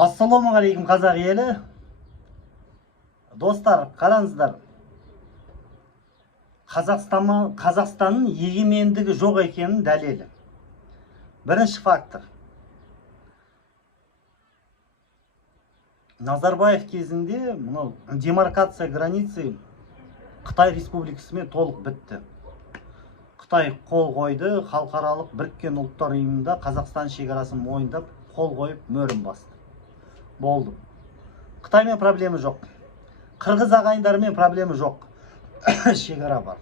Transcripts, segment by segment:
Ассалаумағалейкум қазақ елі. Достар, қараңыздар. Қазақстанның егемендігі жоқ екенін дәлелі. Бірінші фактор. Назарбаев кезінде демаркация границы Қытай республикасымен толық бітті. Қытай қол қойды, халықаралық біріккен ұлттар ұйымында Қазақстан шекарасын мойындап, қол қойып мөрін басты. Болды. Қытаймен проблема жоқ. Қырғыз ағайындармен проблема жоқ. Шекара бар.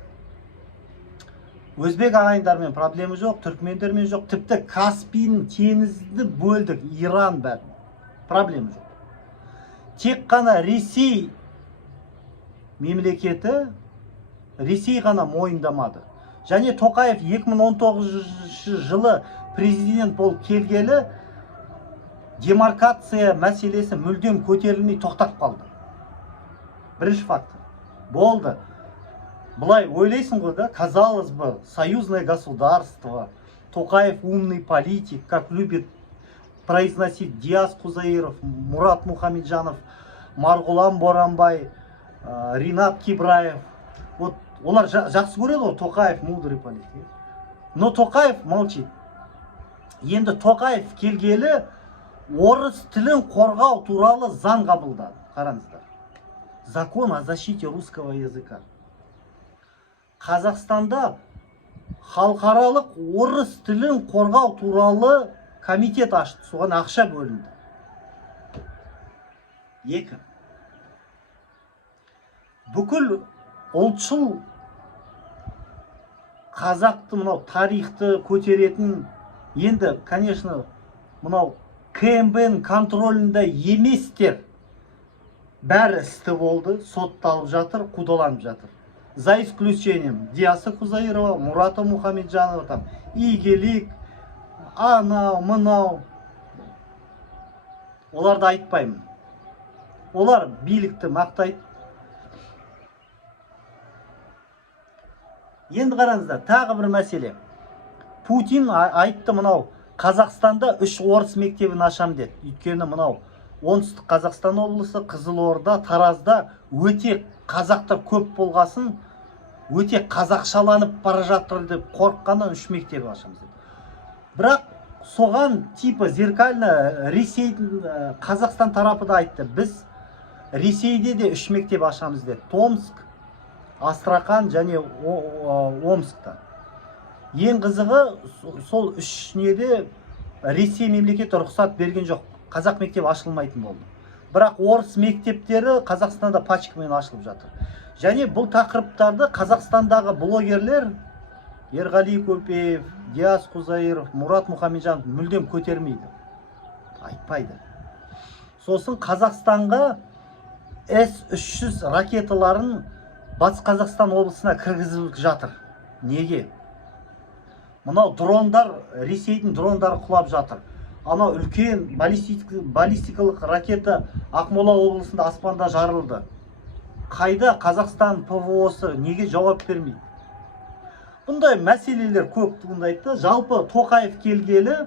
Өзбек ағайындармен проблема жоқ, түркмендермен жоқ. Тіпті Каспийдің теңізді бөлдік, Иран бәрі. Проблема жоқ. Тек қана Ресей мемлекеті, Ресей ғана мойындамады. Және Тоқаев 2019 жылы президент болып келгелі демаркация мәселесі мүлдем көтерілмей тоқтап қалды. Бірінші фактор. Болды. Бұлай ойлайсың ғой да, казалось бы, союзное государство, Тоқаев умный политик, как любит произносить Диас Кузаиров, Мурат Мухамеджанов, Марғұлан Боранбай, Ринат Кибраев. Вот олар жақсы көреді ғой, Тоқаев мудрый политик. Но Тоқаев молчит. Енді Тоқаев келгелі орыс тілін қорғау туралы заң қабылдады. Қараңыздар. Закон о защите русского языка. Қазақстанда халықаралық орыс тілін қорғау туралы комитет ашты. Соған ақша бөлінді. Екі. Бүкіл ұлтшыл қазақты мынау тарихты көтеретін, енді, конечно, мынау КМБ-ның контролінде еместер бәрі істі болды, сотталып жатыр, қудаланып жатыр. За исключением Диаса Кузаирова, Мурата Мухамеджанова, там, Игелик, анау, мынау. Оларды айтпаймын. Олар билікті мақтайды. Енді қараңыздар, тағы бір мәселе. Путин айтты мынау, Қазақстанда 3 орыс мектебін ашам деді. Өйткені мынау оңтүстік Қазақстан облысы, Қызылорда, Таразда өте қазақтар көп болғасын, өте қазақшаланып бара жатыр деп қорыққаннан 3 мектеп ашамыз деді. Бірақ соған типа зеркально Ресейдің Қазақстан тарапы да айтты. Біз Ресейде де 3 мектеп ашамыз деді. Томск, Астрахан және Омскта. Ең қызығы, сол үшіне Ресей мемлекеті рұқсат берген жоқ. Қазақ мектеп ашылмайтын болды. Бірақ орыс мектептері Қазақстанда пачкамен ашылып жатыр. Және бұл тақырыптарды Қазақстандағы блогерлер Ерғали Көпеев, Диас Кузаиров, Мурат Мухамеджанов мүлдем көтермейді. Айтпайды. Сосын Қазақстанға С-300 ракеталарын Батыс Қазақстан облысына кіргізіп жатыр. Неге? Мынау дрондар, Ресейдің дрондары құлап жатыр. Анау үлкен баллистикалық ракета Ақмола облысында аспанда жарылды. Қайда Қазақстан ПВО-сы неге жауап бермейді? Бұндай мәселелер көп туындайды. Жалпы Тоқаев келгелі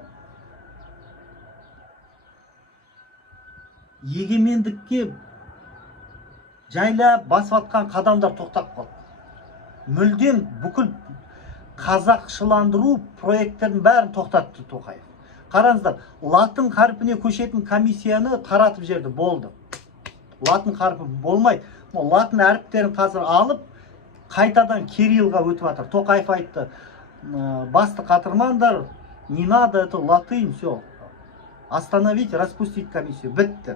егемендікке жайлап басып атқан қадамдар тоқтап қалды. Мүлдем бүкіл қазақшыландыру проекттерін бәрін тоқтатты Тоқаев. Қараңыздар, латын қарпіне көшетін комиссияны таратып жерді, болды. Латын қарпі болмайды. Латын әріптерін қазір алып, қайтадан Кириллға өтіп жатыр. Тоқаев айтты, басты қатырмаңдар, не надо, это латынь, все. Остановить, распустить комиссию. Бітті.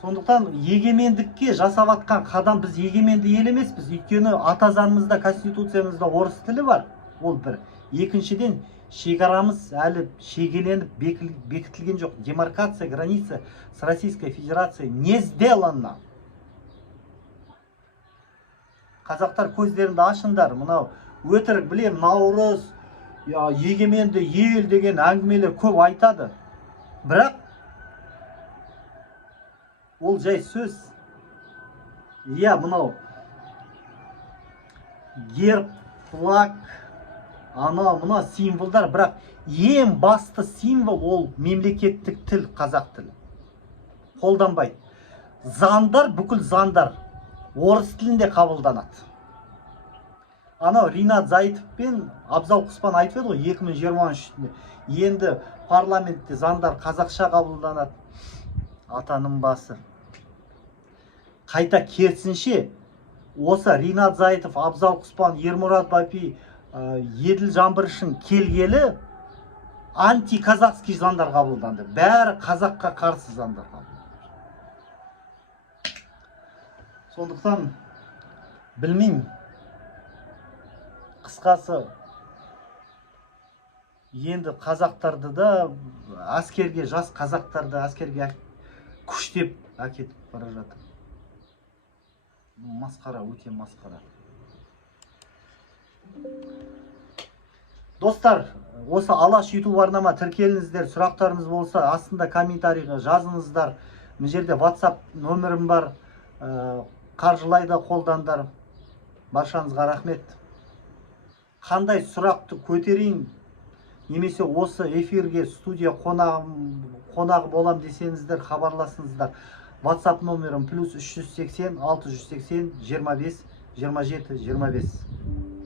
Сондықтан егемендікке жасап атқан қадам, біз егеменді ел емеспіз. Өйткені ата заңымызда, конституциямызда орыс тілі бар. Ол бір. Екіншіден, шекарамыз әлі шегеленіп бекітілген жоқ. Демаркация границы с Российской Федерацией не сделана. Қазақтар көздерінде ашыңдар. Мынау өтірік, білем, наурыз, егеменді ел деген әңгімелер көп айтады. Бірақ ол жай сөз. Мынау герб, флаг, ана мына символдар, бірақ ең басты символ ол мемлекеттік тіл, қазақ тілі. Қолданбайды. Заңдар, бүкіл заңдар орыс тілінде қабылданады. Анау Ринат Зайытов пен Абзал Құспан айтып еді ғой 2023-те. Енді парламентте заңдар қазақша қабылданады. Атаның басы. Қайта керісінше, осы Ринат Зайытов, Абзал Құспан, Ермұрат Бапи, Еділ Жаңбыршин келгелі антиказахский заңдар қабылданды. Бәрі қазаққа қарсы заңдар қабылданды. Сондықтан білмеймін. Қысқасы, енді қазақтарды да әскерге, жас қазақтарды әскерге күштеп әкетіп бара жатыр. Масқара, өте масқара. Достар, осы Алаш YouTube арнама тіркеліңіздер, сұрақтарыңыз болса астында комментарийға жазыңыздар. Мына жерде WhatsApp нөмірім бар, қаржылай да қолдандар. Баршаңызға рахмет. Қандай сұрақты көтерейін, немесе осы эфирге студия қонағы болам десеңіздер, хабарласыңыздар. WhatsApp номерім +380 680 25 27 25.